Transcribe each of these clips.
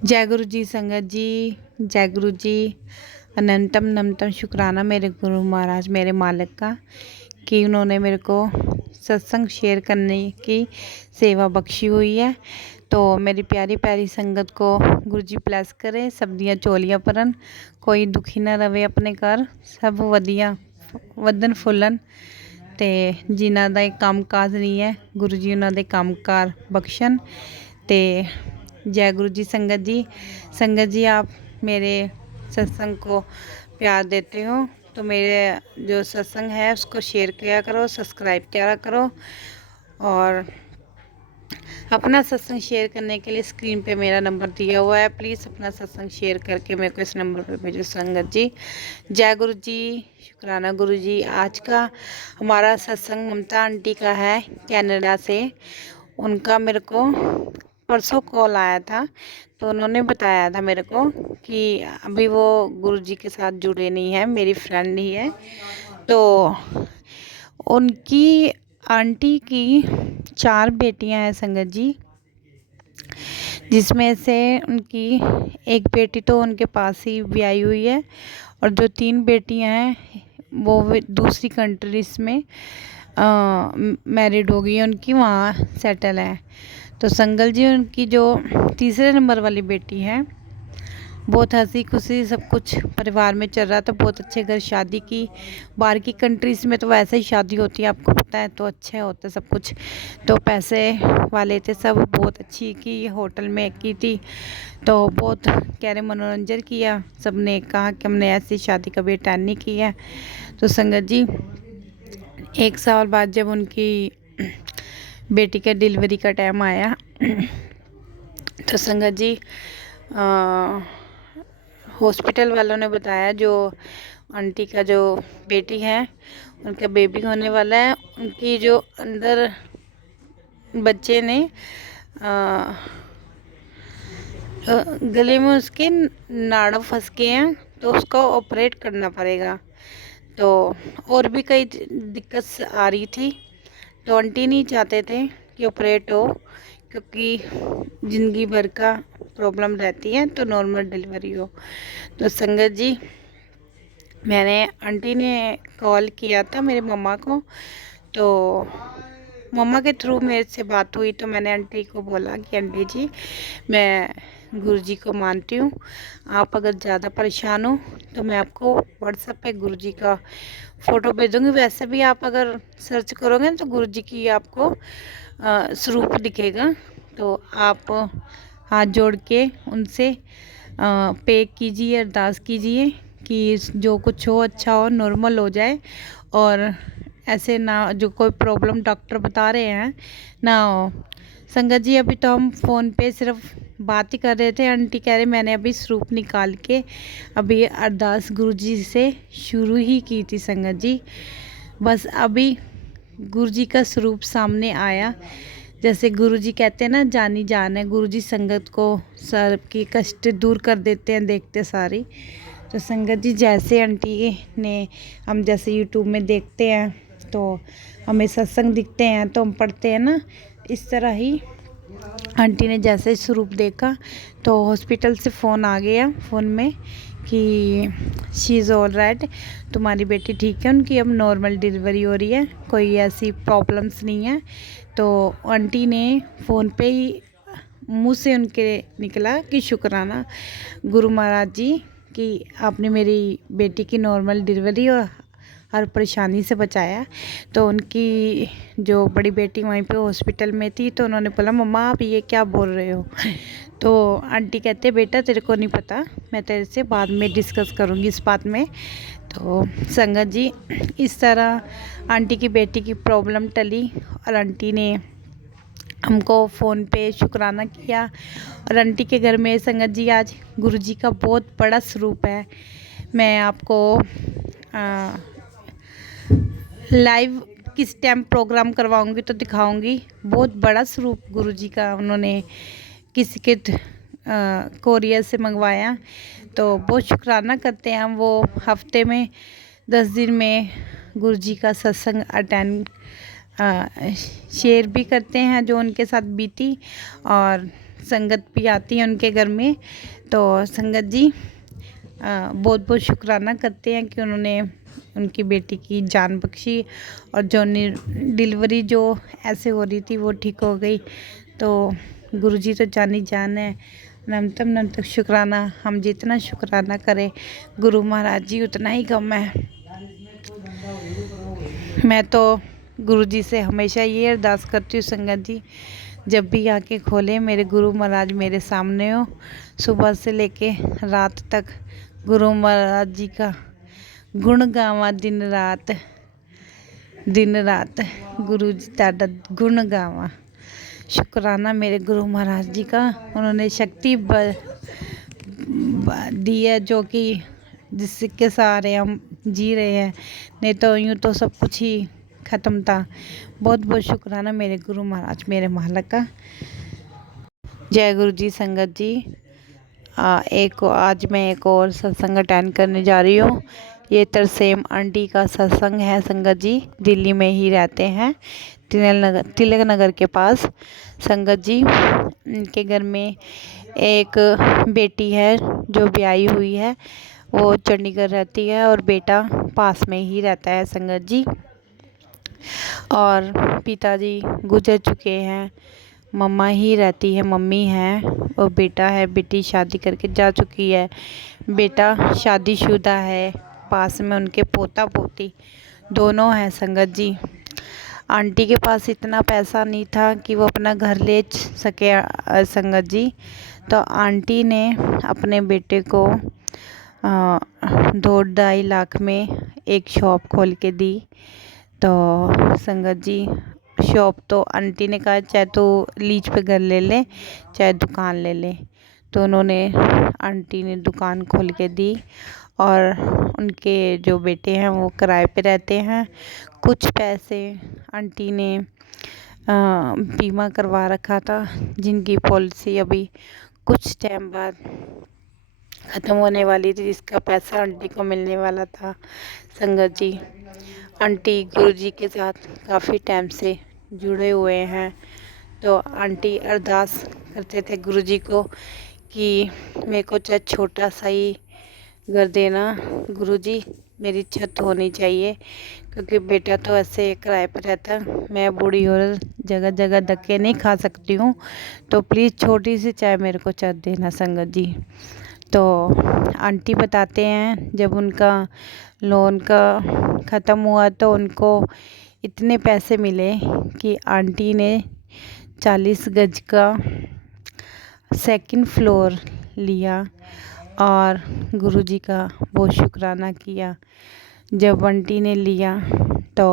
जय गुरु जी संगत जी। जय गुरु जी। अनंतम नमतम शुक्राना मेरे गुरु महाराज मेरे मालिक का कि उन्होंने मेरे को सत्संग शेयर करने की सेवा बख्शी हुई है। तो मेरी प्यारी प्यारी संगत को गुरु जी ब्लेस करें, सब दियां चोलियां भरन, कोई दुखी ना रवे अपने घर, सब वधिया वधन फुलन। ते जिन्हां दा काम काज नहीं है गुरु जी उन्हां दे काम कार बख्शन। ते जय गुरु जी संगत जी। संगत जी, आप मेरे सत्संग को प्यार देते हो तो मेरे जो सत्संग है उसको शेयर किया करो, सब्सक्राइब किया करो। और अपना सत्संग शेयर करने के लिए स्क्रीन पे मेरा नंबर दिया हुआ है, प्लीज़ अपना सत्संग शेयर करके मेरे को इस नंबर पे भेजो संगत जी। जय गुरु जी। शुक्राना गुरु जी। आज का हमारा सत्संग ममता आंटी का है, कनाडा से। उनका मेरे को परसों कॉल आया था, तो उन्होंने बताया था मेरे को कि अभी वो गुरुजी के साथ जुड़े नहीं है, मेरी फ्रेंड ही है। तो उनकी आंटी की 4 बेटियां हैं संगत जी, जिसमें से उनकी एक बेटी तो उनके पास ही ब्याही हुई है और जो 3 बेटियां हैं वो दूसरी कंट्रीज में मैरिड हो गई है, उनकी वहाँ सेटल है। तो संगल जी, उनकी जो तीसरे नंबर वाली बेटी है, बहुत हंसी खुशी सब कुछ परिवार में चल रहा था, बहुत अच्छे घर शादी की। बाहर की कंट्रीज़ में तो वैसे ही शादी होती है, आपको पता है, तो अच्छे होते सब कुछ, तो पैसे वाले थे सब, बहुत अच्छी की होटल में की थी। तो बहुत कह रहे मनोरंजन किया, सब ने कहा कि हमने ऐसी शादी कभी अटेंड नहीं की है। तो संगत जी, 1 साल बाद जब उनकी बेटी का डिलीवरी का टाइम आया तो संगत जी हॉस्पिटल वालों ने बताया जो आंटी का जो बेटी है उनका बेबी होने वाला है। उनकी जो अंदर बच्चे ने गले में उसके नाड़ फंस गए हैं, तो उसको ऑपरेट करना पड़ेगा। तो और भी कई दिक्कत आ रही थी, तो आंटी नहीं चाहते थे कि ऑपरेट हो, क्योंकि ज़िंदगी भर का प्रॉब्लम रहती है, तो नॉर्मल डिलीवरी हो। तो संगत जी, मैंने आंटी ने कॉल किया था मेरे मम्मा को, तो मम्मा के थ्रू मेरे से बात हुई, तो मैंने आंटी को बोला कि आंटी जी, मैं गुरुजी को मानती हूँ, आप अगर ज़्यादा परेशान हो तो मैं आपको व्हाट्सएप पे गुरुजी का फ़ोटो भेजूँगी। वैसे भी आप अगर सर्च करोगे तो गुरुजी की आपको स्वरूप दिखेगा, तो आप हाथ जोड़ के उनसे पे कीजिए, अरदास कीजिए कि जो कुछ हो अच्छा हो, नॉर्मल हो जाए, और ऐसे ना जो कोई प्रॉब्लम डॉक्टर बता रहे हैं ना हो। संगत जी, अभी तो हम फ़ोन पे सिर्फ बात ही कर रहे थे, आंटी कह रहे मैंने अभी स्वरूप निकाल के अभी अरदास गुरुजी से शुरू ही की थी। संगत जी, बस अभी गुरुजी का स्वरूप सामने आया। जैसे गुरुजी कहते हैं ना, जानी जान है, गुरुजी संगत को सर की कष्ट दूर कर देते हैं देखते सारी। तो संगत जी, जैसे आंटी ने, हम जैसे यूट्यूब में देखते हैं तो हमें सत्संग दिखते हैं तो हम पढ़ते हैं ना, इस तरह ही आंटी ने जैसे स्वरूप देखा तो हॉस्पिटल से फ़ोन आ गया फ़ोन में कि शी इज़ ऑल राइट, तुम्हारी बेटी ठीक है, उनकी अब नॉर्मल डिलीवरी हो रही है, कोई ऐसी प्रॉब्लम्स नहीं है। तो आंटी ने फ़ोन पे ही मुंह से उनके निकला कि शुक्राना गुरु महाराज जी कि आपने मेरी बेटी की नॉर्मल डिलीवरी और हर परेशानी से बचाया। तो उनकी जो बड़ी बेटी वहीं पे हॉस्पिटल में थी, तो उन्होंने बोला मम्मा आप ये क्या बोल रहे हो। तो आंटी कहते बेटा तेरे को नहीं पता, मैं तेरे से बाद में डिस्कस करूँगी इस बात में। तो संगत जी, इस तरह आंटी की बेटी की प्रॉब्लम टली और आंटी ने हमको फ़ोन पे शुक्राना किया। और आंटी के घर में संगत जी आज गुरुजी का बहुत बड़ा स्वरूप है। मैं आपको लाइव किस टाइम प्रोग्राम करवाऊंगी तो दिखाऊंगी, बहुत बड़ा स्वरूप गुरुजी का उन्होंने किसी के कोरियर से मंगवाया। तो बहुत शुक्राना करते हैं हम, वो हफ्ते में 10 दिन में गुरुजी का सत्संग अटेंड शेयर भी करते हैं जो उनके साथ बीती, और संगत भी आती है उनके घर में। तो संगत जी बहुत बहुत शुक्राना करते हैं कि उन्होंने उनकी बेटी की जान बख्शी और जो डिलीवरी जो ऐसे हो रही थी वो ठीक हो गई। तो गुरुजी तो जानी जान है, नमतम शुक्राना। हम जितना शुक्राना करें गुरु महाराज जी उतना ही कम है। मैं तो गुरुजी से हमेशा ये अरदास करती हूँ संगत जी, जब भी आके खोले मेरे गुरु महाराज मेरे सामने हो, सुबह से लेके रात तक गुरु महाराज जी का गुण गावा दिन रात गुरु जी ताड़ा गुण गावा। शुक्राना मेरे गुरु महाराज जी का, उन्होंने शक्ति दी है जो कि जिसके सहारे हम जी रहे हैं, नहीं तो यूँ तो सब कुछ ही ख़त्म था। बहुत बहुत शुक्राना मेरे गुरु महाराज मेरे मालिक का। जय गुरु जी संगत जी। आज मैं एक और सत्संग अटेंड करने जा रही हूँ। ये तरसेम आंटी का सत्संग है संगत जी, दिल्ली में ही रहते हैं, तिलक नगर के पास। संगत जी इनके घर में एक बेटी है जो ब्याही हुई है, वो चंडीगढ़ रहती है और बेटा पास में ही रहता है संगत जी। और पिताजी गुजर चुके हैं, मम्मा ही रहती है, मम्मी है और बेटा है, बेटी शादी करके जा चुकी है, बेटा शादीशुदा है, पास में उनके पोता पोती दोनों हैं संगत जी। आंटी के पास इतना पैसा नहीं था कि वो अपना घर ले सके संगत जी। तो आंटी ने अपने बेटे को 2-2.5 लाख में एक शॉप खोल के दी। तो संगत जी शॉप तो आंटी ने कहा चाहे तो लीज पे घर ले ले चाहे दुकान ले ले, तो उन्होंने आंटी ने दुकान खोल के दी और उनके जो बेटे हैं वो किराए पे रहते हैं। कुछ पैसे आंटी ने बीमा करवा रखा था, जिनकी पॉलिसी अभी कुछ टाइम बाद ख़त्म होने वाली थी, जिसका पैसा आंटी को मिलने वाला था संगत जी। आंटी गुरुजी के साथ काफ़ी टाइम से जुड़े हुए हैं। तो आंटी अरदास करते थे गुरुजी को कि मेरे को चाहे छोटा सा ही घर देना गुरुजी, मेरी छत होनी चाहिए, क्योंकि बेटा तो ऐसे किराए पर रहता, मैं बूढ़ी और जगह जगह धक्के नहीं खा सकती हूँ, तो प्लीज़ छोटी सी चाहे मेरे को छत देना संगत जी। तो आंटी बताते हैं जब उनका लोन का ख़त्म हुआ तो उनको इतने पैसे मिले कि आंटी ने 40 गज का सेकंड फ्लोर लिया और गुरुजी का बहुत शुक्राना किया। जब आंटी ने लिया तो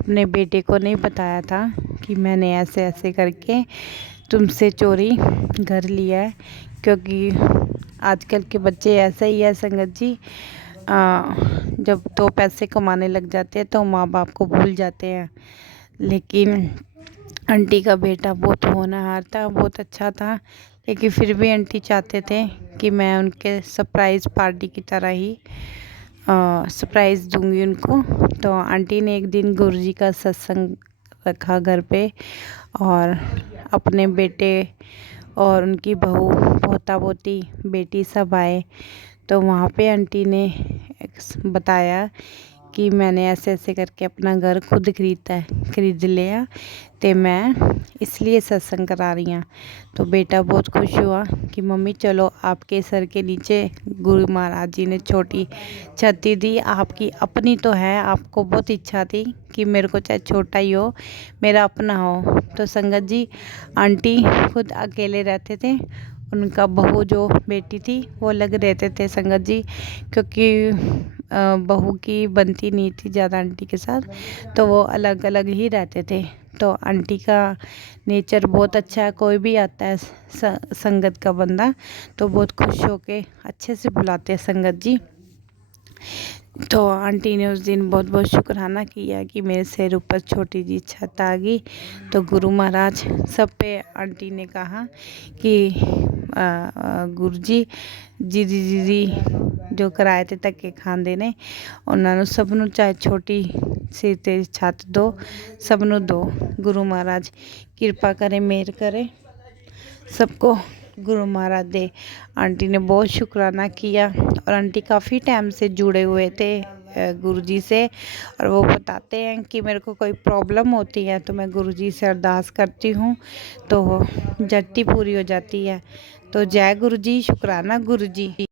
अपने बेटे को नहीं बताया था कि मैंने ऐसे ऐसे करके तुमसे चोरी घर लिया है, क्योंकि आजकल के बच्चे ऐसे ही है संगत जी। जब 2 पैसे कमाने लग जाते हैं तो माँ बाप को भूल जाते हैं। लेकिन आंटी का बेटा बहुत होनहार था, बहुत अच्छा था, लेकिन फिर भी आंटी चाहते थे कि मैं उनके सरप्राइज़ पार्टी की तरह ही सरप्राइज़ दूंगी उनको। तो आंटी ने एक दिन गुरुजी का सत्संग रखा घर पे और अपने बेटे और उनकी बहू पोता पोती बेटी सब आए। तो वहाँ पे आंटी ने बताया कि मैंने ऐसे ऐसे करके अपना घर खुद खरीद लिया, तो मैं इसलिए सत्संग करा रही हूँ। तो बेटा बहुत खुश हुआ कि मम्मी चलो आपके सर के नीचे गुरु महाराज जी ने छोटी छत दी, आपकी अपनी तो है, आपको बहुत इच्छा थी कि मेरे को चाहे छोटा ही हो मेरा अपना हो। तो संगत जी आंटी खुद अकेले रहते थे, उनका बहू जो बेटी थी वो अलग रहते थे संगत जी, क्योंकि बहू की बनती नहीं थी ज़्यादा आंटी के साथ, तो वो अलग अलग ही रहते थे। तो आंटी का नेचर बहुत अच्छा है, कोई भी आता है संगत का बंदा तो बहुत खुश होके अच्छे से बुलाते हैं संगत जी। तो आंटी ने उस दिन बहुत बहुत शुक्राना किया कि मेरे सिर ऊपर छोटी जी छत आ गई। तो गुरु महाराज सब पे आंटी ने कहा कि गुरुजी जी जो कराए थे धक्के खांदे ने, उन्होंने सबनों चाहे छोटी सिर ते छत दो, सबनों दो। गुरु महाराज कृपा करे मेहर करे सबको गुरु महाराज दे। आंटी ने बहुत शुक्राना किया और आंटी काफ़ी टाइम से जुड़े हुए थे गुरुजी से, और वो बताते हैं कि मेरे को कोई प्रॉब्लम होती है तो मैं गुरुजी से अरदास करती हूँ तो झट ही पूरी हो जाती है। तो जय गुरु जी, शुक्राना गुरु जी।